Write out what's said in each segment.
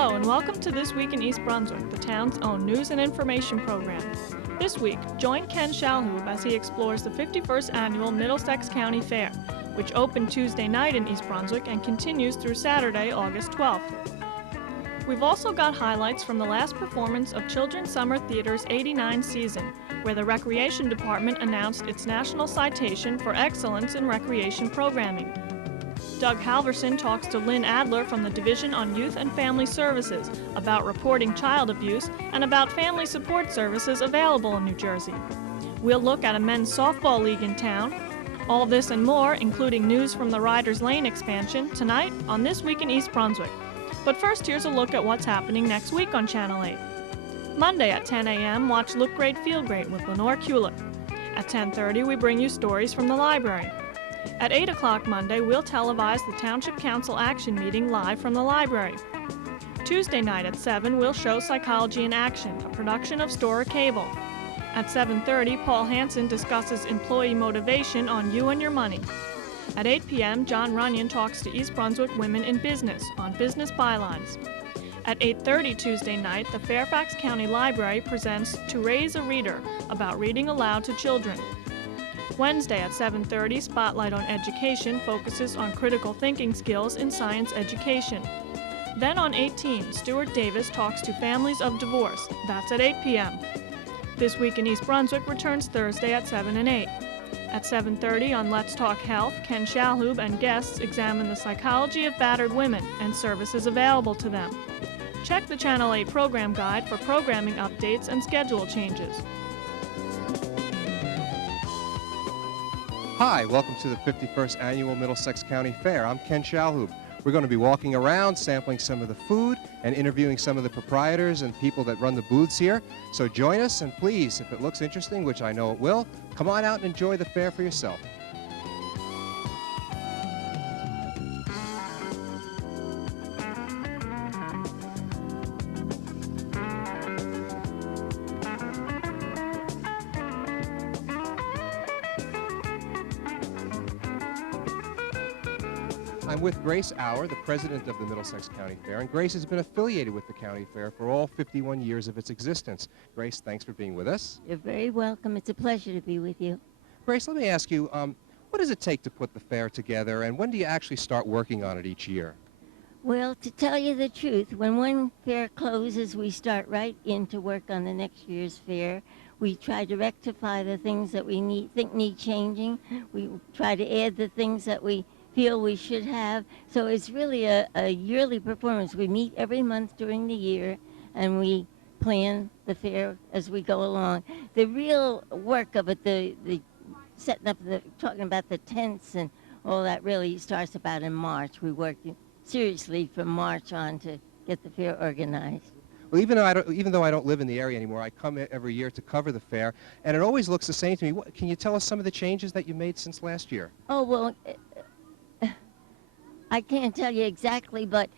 Hello and welcome to This Week in East Brunswick, the town's own news and information program. This week, join Ken Shalhoub as he explores the 51st Annual Middlesex County Fair, which opened Tuesday night in East Brunswick and continues through Saturday, August 12th. We've also got highlights from the last performance of Children's Summer Theater's '89 season, where the Recreation Department announced its national citation for excellence in recreation programming. Doug Halverson talks to Lynn Adler from the Division on Youth and Family Services about reporting child abuse and about family support services available in New Jersey. We'll look at a men's softball league in town. All this and more, including news from the Ryders Lane expansion, tonight on This Week in East Brunswick. But first, here's a look at what's happening next week on Channel 8. Monday at 10 a.m., watch Look Great, Feel Great with Lenore Kulik. At 10:30, we bring you stories from the library. At 8 o'clock Monday, we'll televise the Township Council Action Meeting live from the library. Tuesday night at 7, we'll show Psychology in Action, a production of Stora Cable. At 7:30, Paul Hansen discusses employee motivation on You and Your Money. At 8 p.m., John Runyon talks to East Brunswick women in business on business bylines. At 8:30 Tuesday night, the Fairfax County Library presents To Raise a Reader, about reading aloud to children. Wednesday at 7:30, Spotlight on Education focuses on critical thinking skills in science education. Then on 18, Stuart Davis talks to families of divorce. That's at 8 p.m. This Week in East Brunswick returns Thursday at 7 and 8. At 7:30 on Let's Talk Health, Ken Shalhoub and guests examine the psychology of battered women and services available to them. Check the Channel 8 program guide for programming updates and schedule changes. Hi, welcome to the 51st Annual Middlesex County Fair. I'm Ken Shalhoub. We're going to be walking around, sampling some of the food, and interviewing some of the proprietors and people that run the booths here. So join us, and please, if it looks interesting, which I know it will, come on out and enjoy the fair for yourself. I'm with Grace Auer, the president of the Middlesex County Fair, and Grace has been affiliated with the County Fair for all 51 years of its existence. Grace, thanks for being with us. You're very welcome. It's a pleasure to be with you. Grace, let me ask you, what does it take to put the fair together, and when do you actually start working on it each year? Well, to tell you the truth, when one fair closes, we start right into work on the next year's fair. We try to rectify the things that we think need changing. We try to add the things that we feel we should have. So it's really a yearly performance. We meet every month during the year, and we plan the fair as we go along. The real work of it, the setting up, talking about the tents and all that, really starts about in March. We work seriously from March on to get the fair organized. Well, even though I don't live in the area anymore, I come every year to cover the fair, and it always looks the same to me. Can you tell us some of the changes that you made since last year? Oh, well, I can't tell you exactly, but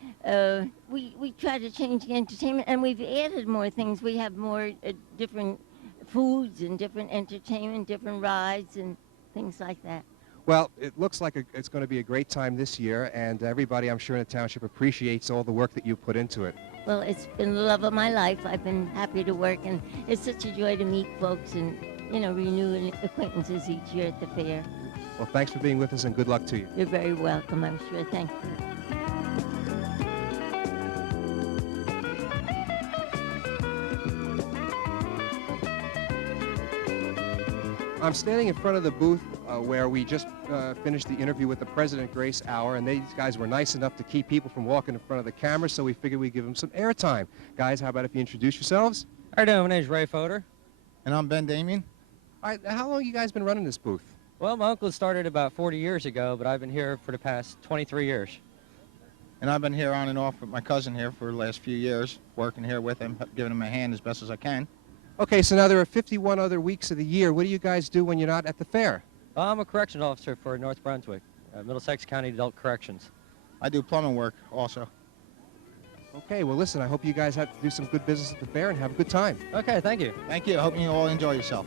we try to change the entertainment, and we've added more things. We have more different foods and different entertainment, different rides and things like that. Well, it looks like it's going to be a great time this year, and everybody, I'm sure, in the township appreciates all the work that you put into it. Well, it's been the love of my life. I've been happy to work, and it's such a joy to meet folks and, renew acquaintances each year at the fair. Well, thanks for being with us, and good luck to you. You're very welcome, I'm sure. Thank you. I'm standing in front of the booth where we just finished the interview with the president, Grace Auer, and these guys were nice enough to keep people from walking in front of the camera, so we figured we'd give them some airtime. Guys, how about if you introduce yourselves? How are you doing? My name's Ray Fodor. And I'm Ben Damien. All right, how long have you guys been running this booth? Well, my uncle started about 40 years ago, but I've been here for the past 23 years. And I've been here on and off with my cousin here for the last few years, working here with him, giving him a hand as best as I can. Okay, so now there are 51 other weeks of the year. What do you guys do when you're not at the fair? I'm a corrections officer for North Brunswick, Middlesex County Adult Corrections. I do plumbing work also. Okay, well, listen, I hope you guys have to do some good business at the fair and have a good time. Okay, thank you. Thank you. I hope you all enjoy yourself.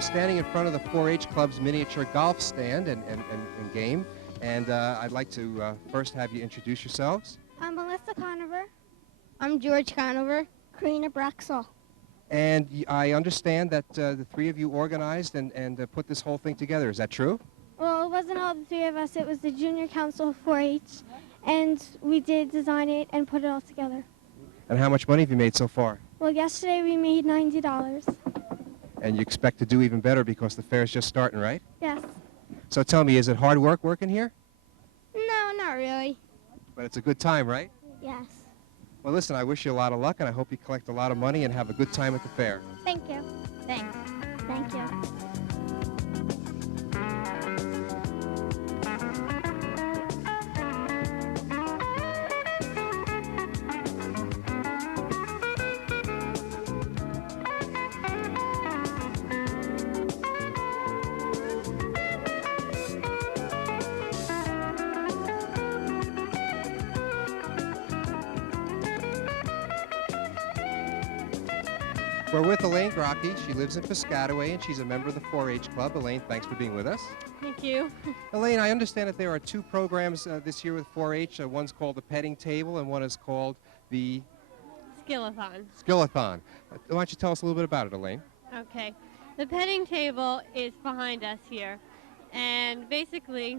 I'm standing in front of the 4-H Club's miniature golf stand and game, and I'd like to first have you introduce yourselves. I'm Melissa Conover. I'm George Conover. Karina Braxel. And I understand that the three of you organized and put this whole thing together. Is that true? Well, it wasn't all the three of us. It was the Junior Council of 4-H, and we did design it and put it all together. And how much money have you made so far? Well, yesterday we made $90. And you expect to do even better because the fair's just starting, right? Yes. So tell me, is it hard work working here? No, not really. But it's a good time, right? Yes. Well, listen, I wish you a lot of luck, and I hope you collect a lot of money and have a good time at the fair. Thank you. Thanks. Thank you. We're with Elaine Grocke. She lives in Piscataway, and she's a member of the 4-H Club. Elaine, thanks for being with us. Thank you. Elaine, I understand that there are two programs this year with 4-H. One's called the Petting Table, and one is called the Skillathon. Skillathon. Why don't you tell us a little bit about it, Elaine? Okay. The petting table is behind us here. And basically,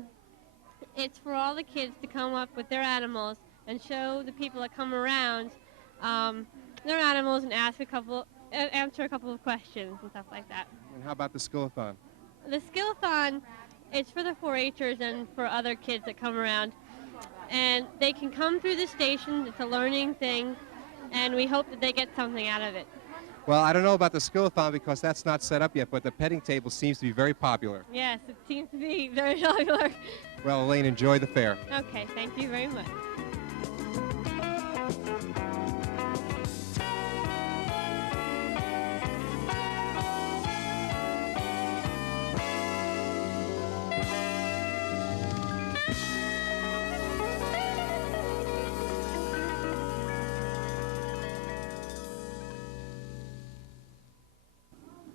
it's for all the kids to come up with their animals and show the people that come around their animals and answer a couple of questions and stuff like that. And how about the Skillathon? The Skillathon is for the 4-Hers and for other kids that come around. And they can come through the station. It's a learning thing, and we hope that they get something out of it. Well, I don't know about the Skillathon because that's not set up yet, but the petting table seems to be very popular. Yes, it seems to be very popular. Well, Elaine, enjoy the fair. Okay, thank you very much.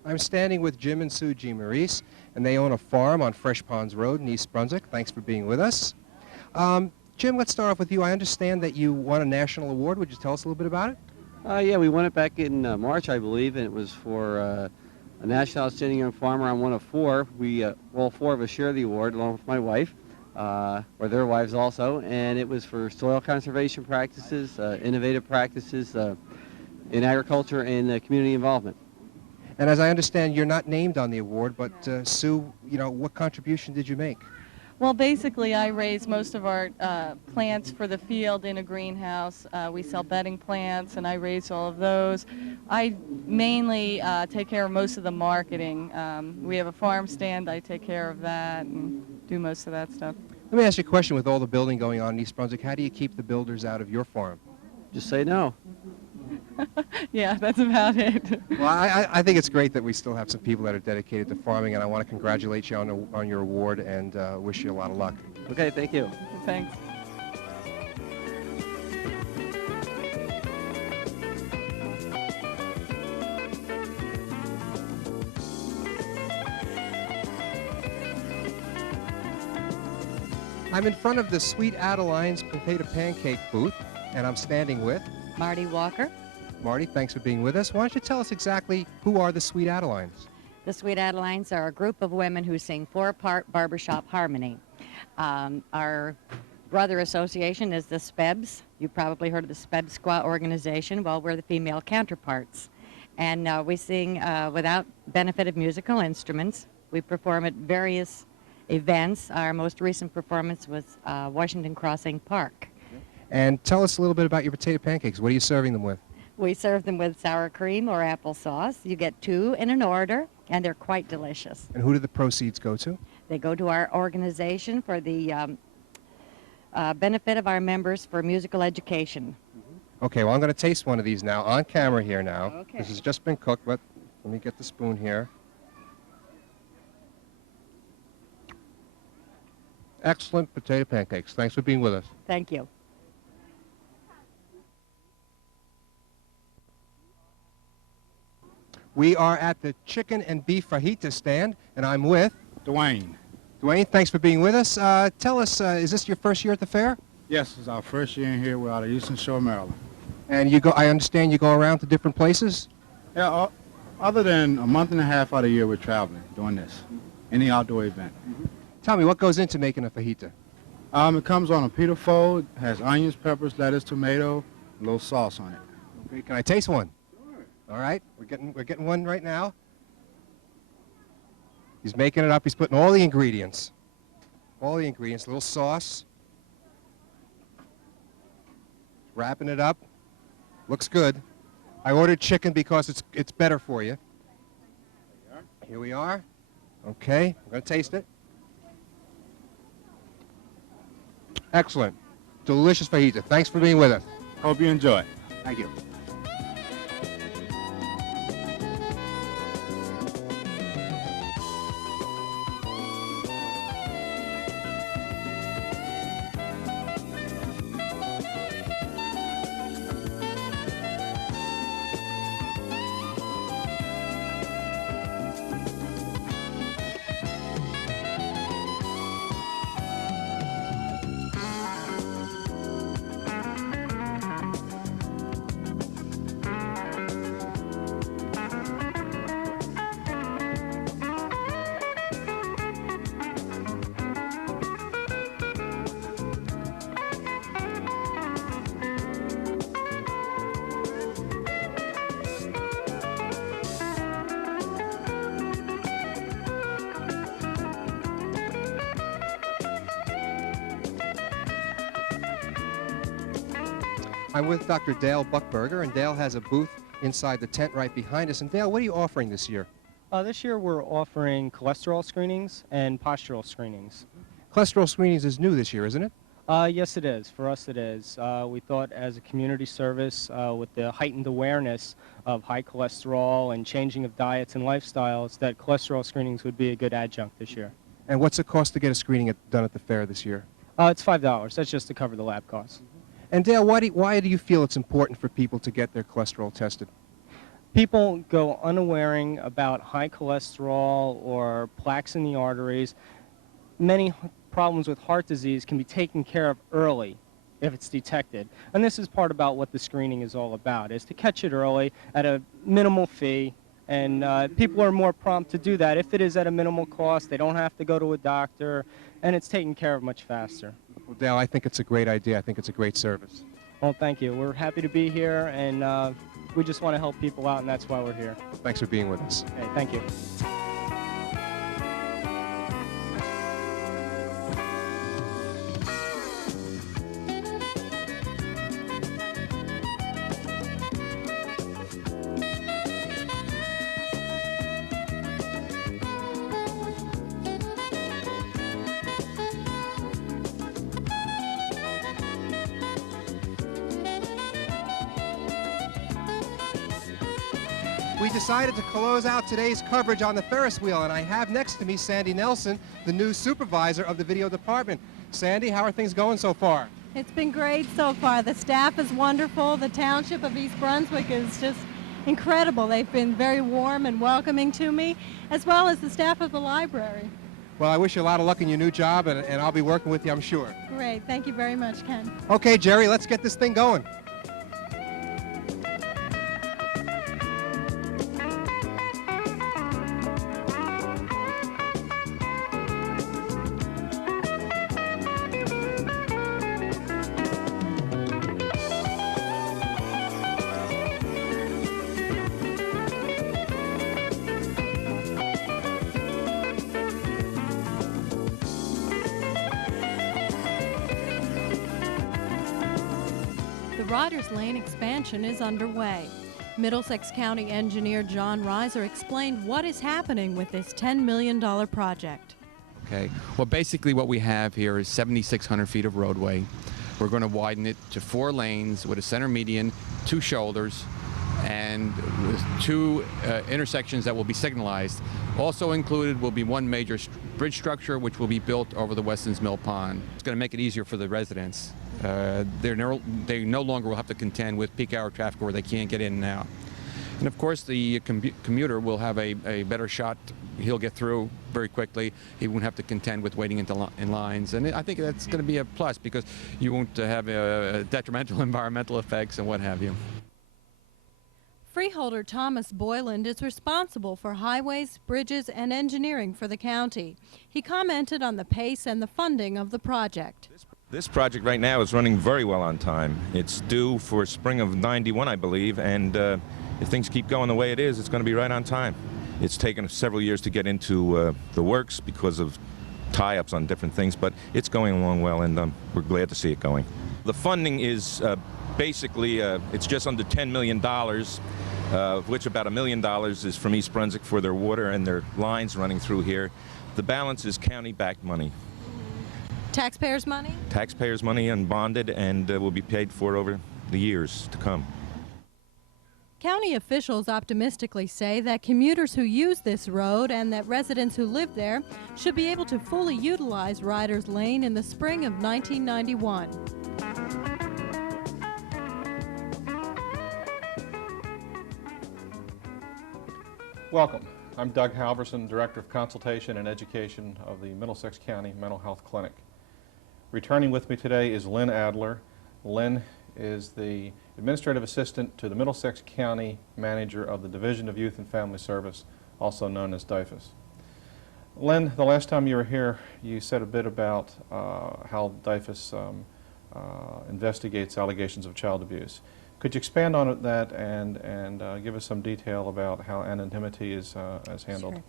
I'm standing with Jim and Sue G. Maurice, and they own a farm on Fresh Ponds Road in East Brunswick. Thanks for being with us. Jim, let's start off with you. I understand that you won a national award. Would you tell us a little bit about it? Yeah, we won it back in March, I believe, and it was for a National Outstanding Young Farmer. I'm one of four. We all four of us share the award along with my wife, or their wives also, and it was for soil conservation practices, innovative practices in agriculture and community involvement. And as I understand, you're not named on the award, but Sue, what contribution did you make? Well, basically, I raise most of our plants for the field in a greenhouse. We sell bedding plants, and I raise all of those. I mainly take care of most of the marketing. We have a farm stand. I take care of that and do most of that stuff. Let me ask you a question. With all the building going on in East Brunswick, how do you keep the builders out of your farm? Just say no. Yeah, that's about it. Well, I think it's great that we still have some people that are dedicated to farming, and I want to congratulate you on your award and wish you a lot of luck. Okay, thank you. Thanks. I'm in front of the Sweet Adeline's potato pancake booth, and I'm standing with Marty Walker. Marty, thanks for being with us. Why don't you tell us exactly who are the Sweet Adelines? The Sweet Adelines are a group of women who sing four-part barbershop harmony. Our brother association is the SPEBS. You've probably heard of the SPEBS Squaw organization. Well, we're the female counterparts. And we sing without benefit of musical instruments. We perform at various events. Our most recent performance was Washington Crossing Park. And tell us a little bit about your potato pancakes. What are you serving them with? We serve them with sour cream or applesauce. You get two in an order, and they're quite delicious. And who do the proceeds go to? They go to our organization for the benefit of our members for musical education. Okay, well, I'm going to taste one of these now on camera here now. Okay. This has just been cooked, but let me get the spoon here. Excellent potato pancakes. Thanks for being with us. Thank you. We are at the chicken and beef fajita stand, and I'm with Dwayne. Dwayne. Thanks for being with us. Tell us, is this your first year at the fair? Yes, it's our first year in here. We're out of Eastern Shore, Maryland. And I understand you go around to different places? Yeah, other than a month and a half out of the year, we're traveling, doing this, any outdoor event. Tell me, what goes into making a fajita? It comes on a pita fold, has onions, peppers, lettuce, tomato, a little sauce on it. Okay, can I taste one? All right, we're getting one right now. He's making it up. He's putting all the ingredients. A little sauce. Wrapping it up. Looks good. I ordered chicken because it's better for you. Here we are. Okay, I'm going to taste it. Excellent. Delicious fajita. Thanks for being with us. Hope you enjoy. Thank you. I'm with Dr. Dale Buckberger, and Dale has a booth inside the tent right behind us. And Dale, what are you offering this year? This year we're offering cholesterol screenings and postural screenings. Cholesterol screenings is new this year, isn't it? Yes, it is. For us, it is. We thought as a community service, with the heightened awareness of high cholesterol and changing of diets and lifestyles, that cholesterol screenings would be a good adjunct this year. And what's it cost to get a screening done at the fair this year? It's $5. That's just to cover the lab costs. And Dale, why do you feel it's important for people to get their cholesterol tested? People go unawaring about high cholesterol or plaques in the arteries. Many problems with heart disease can be taken care of early if it's detected. And this is part about what the screening is all about, is to catch it early at a minimal fee. And people are more prompt to do that. If it is at a minimal cost, they don't have to go to a doctor, and it's taken care of much faster. Well, Dale, I think it's a great idea. I think it's a great service. Well, thank you. We're happy to be here, and we just want to help people out, and that's why we're here. Thanks for being with us. Okay, thank you. We decided to close out today's coverage on the Ferris wheel, and I have next to me Sandy Nelson, the new supervisor of the video department. Sandy, how are things going so far? It's been great so far. The staff is wonderful. The township of East Brunswick is just incredible. They've been very warm and welcoming to me, as well as the staff of the library. Well, I wish you a lot of luck in your new job, and I'll be working with you, I'm sure. Great. Thank you very much, Ken. Okay, Jerry, let's get this thing going. The Ryders Lane expansion is underway. Middlesex County engineer John Reiser explained what is happening with this $10 million project. Okay, well basically what we have here is 7,600 feet of roadway. We're going to widen it to 4 lanes with a center median, 2 shoulders, and with 2 intersections that will be signalized. Also included will be 1 major bridge structure which will be built over the Weston's Mill Pond. It's going to make it easier for the residents. They no longer will have to contend with peak hour traffic where they can't get in and out. And of course, the commuter will have a better shot. He'll get through very quickly. He won't have to contend with waiting in lines. And I think that's going to be a plus because you won't have detrimental environmental effects and what have you. Freeholder Thomas Boyland is responsible for highways, bridges, and engineering for the county. He commented on the pace and the funding of the project. This project right now is running very well on time. It's due for spring of '91, I believe, and if things keep going the way it is, it's going to be right on time. It's taken several years to get into the works because of tie-ups on different things, but it's going along well, and we're glad to see it going. The funding is basically, it's just under $10 million, of which about $1 million is from East Brunswick for their water and their lines running through here. The balance is county-backed money. Taxpayers' money? Taxpayers' money and bonded, and will be paid for over the years to come. County officials optimistically say that commuters who use this road and that residents who live there should be able to fully utilize Ryders Lane in the spring of 1991. Welcome. I'm Doug Halverson, Director of Consultation and Education of the Middlesex County Mental Health Clinic. Returning with me today is Lynn Adler. Lynn is the Administrative Assistant to the Middlesex County Manager of the Division of Youth and Family Service, also known as DYFS. Lynn, the last time you were here, you said a bit about how DYFS investigates allegations of child abuse. Could you expand on that and give us some detail about how anonymity is handled? Sure.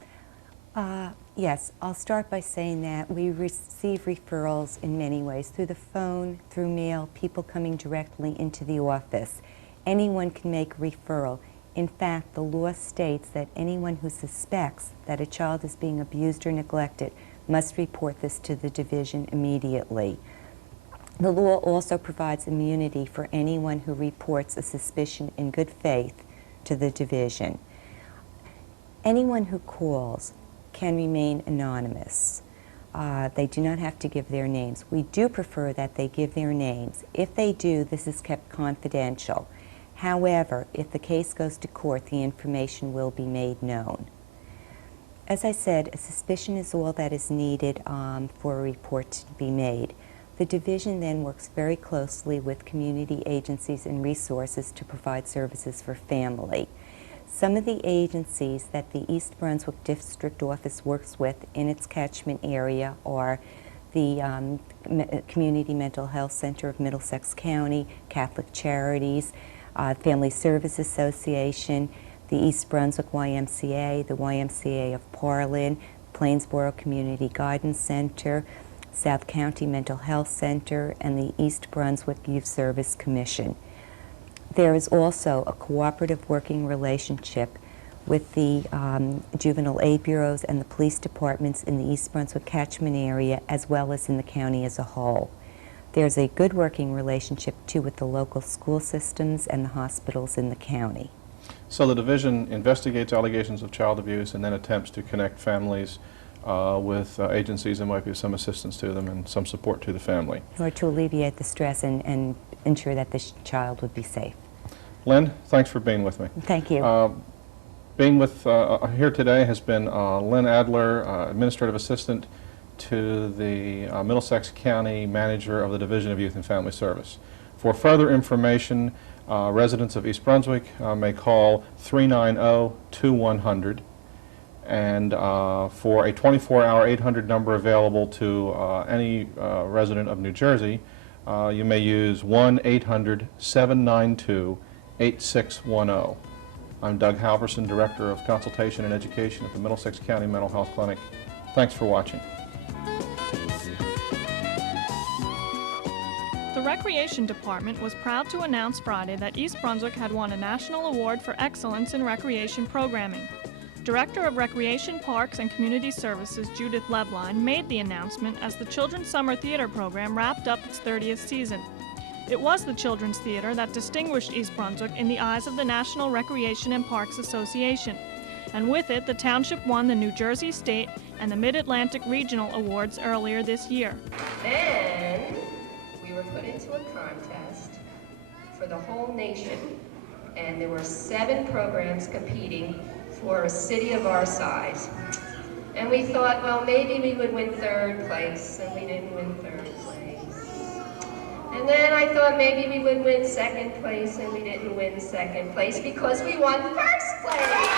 Yes, I'll start by saying that we receive referrals in many ways, through the phone, through mail, people coming directly into the office. Anyone can make a referral. In fact, the law states that anyone who suspects that a child is being abused or neglected must report this to the division immediately. The law also provides immunity for anyone who reports a suspicion in good faith to the division. Anyone who calls can remain anonymous. They do not have to give their names. We do prefer that they give their names. If they do, this is kept confidential. However, if the case goes to court, the information will be made known. As I said, a suspicion is all that is needed for a report to be made. The division then works very closely with community agencies and resources to provide services for family. Some of the agencies that the East Brunswick District Office works with in its catchment area are the Community Mental Health Center of Middlesex County, Catholic Charities, Family Service Association, the East Brunswick YMCA, the YMCA of Parlin, Plainsboro Community Guidance Center, South County Mental Health Center, and the East Brunswick Youth Service Commission. There is also a cooperative working relationship with the juvenile aid bureaus and the police departments in the East Brunswick catchment area, as well as in the county as a whole. There's a good working relationship, too, with the local school systems and the hospitals in the county. So the division investigates allegations of child abuse and then attempts to connect families with agencies that might be of some assistance to them and some support to the family. Or to alleviate the stress and ensure that the child would be safe. Lynn, thanks for being with me. Thank you. Being with here today has been Lynn Adler, Administrative Assistant to the Middlesex County Manager of the Division of Youth and Family Service. For further information, residents of East Brunswick may call 390-2100. And for a 24-hour 800 number available to any resident of New Jersey, you may use 1-800-792-8610. I'm Doug Halverson, Director of Consultation and Education at the Middlesex County Mental Health Clinic. Thanks for watching. The Recreation Department was proud to announce Friday that East Brunswick had won a national award for excellence in recreation programming. Director of Recreation, Parks, and Community Services Judith Lebline made the announcement as the Children's Summer Theater program wrapped up its 30th season. It was the Children's Theater that distinguished East Brunswick in the eyes of the National Recreation and Parks Association, and with it the township won the New Jersey State and the Mid-Atlantic Regional Awards earlier this year. Then we were put into a contest for the whole nation, and there were 7 programs competing for a city of our size. And we thought, well, maybe we would win 3rd place, and we didn't win 3rd place. And then I thought maybe we would win 2nd place, and we didn't win 2nd place because we won 1st place.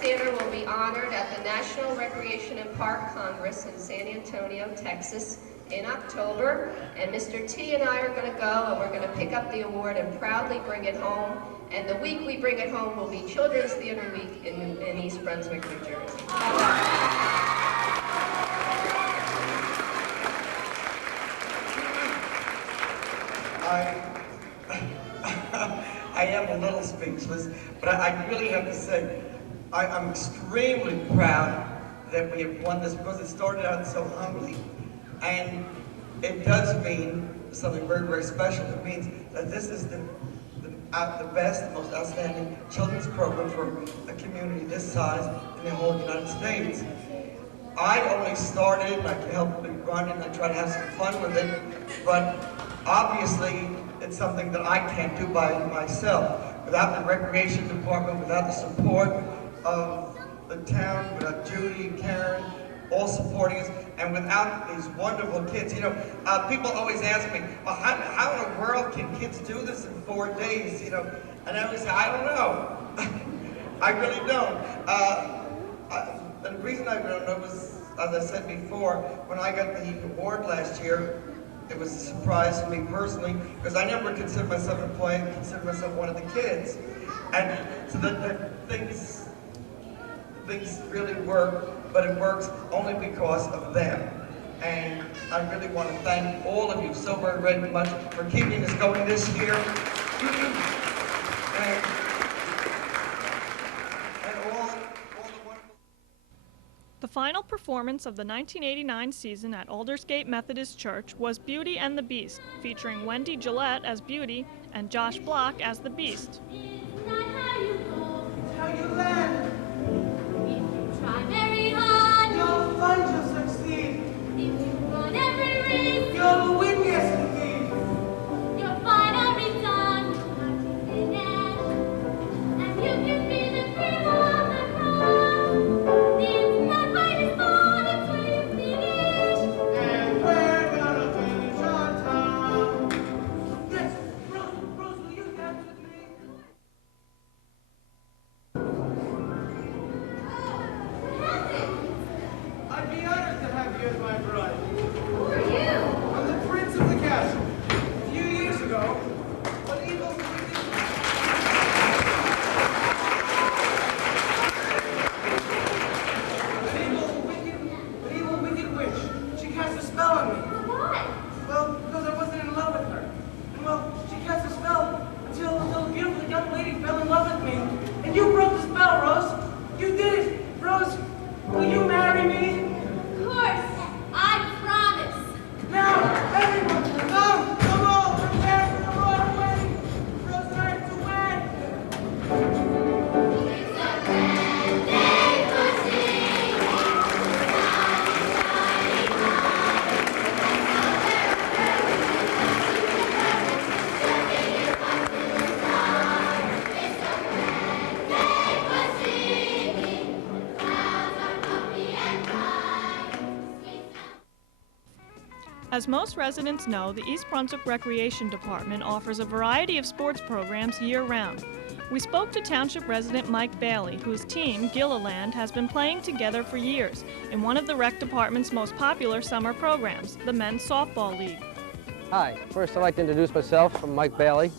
Theater will be honored at the National Recreation and Park Congress in San Antonio, Texas in October. And Mr. T and I are going to go, and we're going to pick up the award and proudly bring it home. And the week we bring it home will be Children's Theater Week in East Brunswick, New Jersey. I am a little speechless, but I really have to say, I'm extremely proud that we have won this because it started out so humbly. And it does mean something very, very special. It means that this is the best, the most outstanding children's program for a community this size in the whole United States. I only started, and I helped run it, and I try to have some fun with it, but obviously it's something that I can't do by myself. Without the recreation department, without the support of the town, without Judy and Karen, all supporting us, and without these wonderful kids. You know, people always ask me, well, how in the world can kids do this in 4 days, you know? And I always say, I don't know. I really don't. The reason I don't know was, as I said before, when I got the award last year, it was a surprise to me personally, because I never considered myself a player, considered myself one of the kids. And so things really work, but it works only because of them. And I really want to thank all of you so very, very much for keeping us going this year. The final performance of the 1989 season at Aldersgate Methodist Church was Beauty and the Beast, featuring Wendy Gillette as Beauty and Josh Block as the Beast. How you land. If you try very hard, you'll find you'll succeed. If you run every race, you'll win, yes indeed. You'll find every time in the end, and you can be the cream of the crop. It's not by the start, it's when you finish. And we're gonna finish on top. Yes, Rose, will you dance with me? I'd be honored to have you as my bride. Who are you? I'm the prince of the castle. A few years ago, what evil wicked witch. She cast a spell on me. Why? Well, because I wasn't in love with her. And well, she cast a spell until a beautiful young lady fell in love with me. And you broke the spell, Rose. You did it. Rose, will you marry me? Of course. I promise. Now, everyone, come all, prepare for the royal wedding. Rose and I are to wed. As most residents know, the East Brunswick Recreation Department offers a variety of sports programs year-round. We spoke to Township resident Mike Bailey, whose team, Gilliland, has been playing together for years in one of the Rec Department's most popular summer programs, the Men's Softball League. Hi, first I'd like to introduce myself. I'm Mike Bailey,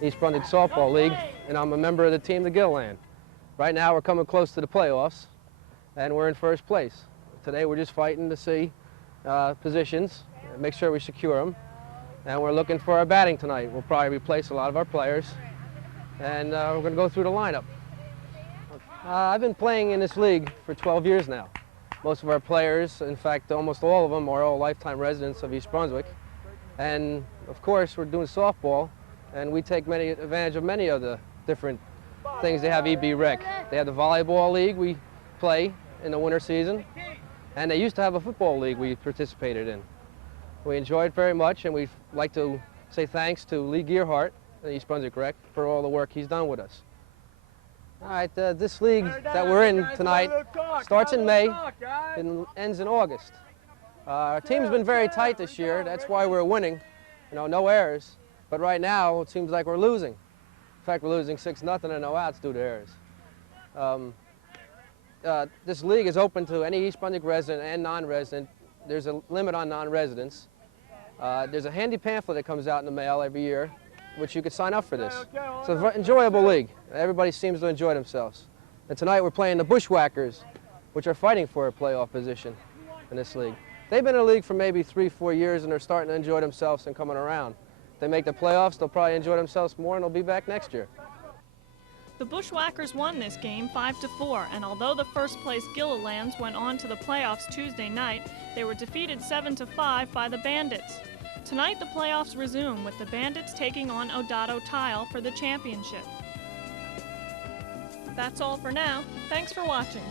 East Brunswick Softball League, and I'm a member of the team, the Gilliland. Right now we're coming close to the playoffs, and we're in first place. Today we're just fighting to see positions, make sure we secure them, and we're looking for our batting tonight. We'll probably replace a lot of our players, and we're going to go through the lineup. I've been playing in this league for 12 years now. Most of our players, in fact almost all of them, are all lifetime residents of East Brunswick, and of course, we're doing softball, and we take advantage of many of the different things they have EB Rec. They have the volleyball league we play in the winter season, and they used to have a football league we participated in. We enjoy it very much, and we'd like to say thanks to Lee Gearhart, the East Brunswick Rec, for all the work he's done with us. All right, this league that we're in tonight starts in May and ends in August. Our team's been very tight this year. That's why we're winning. You know, no errors. But right now, it seems like we're losing. In fact, we're losing 6-0 and no outs due to errors. This league is open to any East Brunswick resident and non-resident. There's a limit on non-residents. There's a handy pamphlet that comes out in the mail every year, which you could sign up for this. It's an enjoyable league. Everybody seems to enjoy themselves. And tonight we're playing the Bushwhackers, which are fighting for a playoff position in this league. They've been in the league for maybe 3-4 years, and they're starting to enjoy themselves and coming around. If they make the playoffs, they'll probably enjoy themselves more, and they'll be back next year. The Bushwhackers won this game 5-4, and although the first-place Gillilands went on to the playoffs Tuesday night, they were defeated 7-5 by the Bandits. Tonight, the playoffs resume, with the Bandits taking on Odato Tile for the championship. That's all for now. Thanks for watching.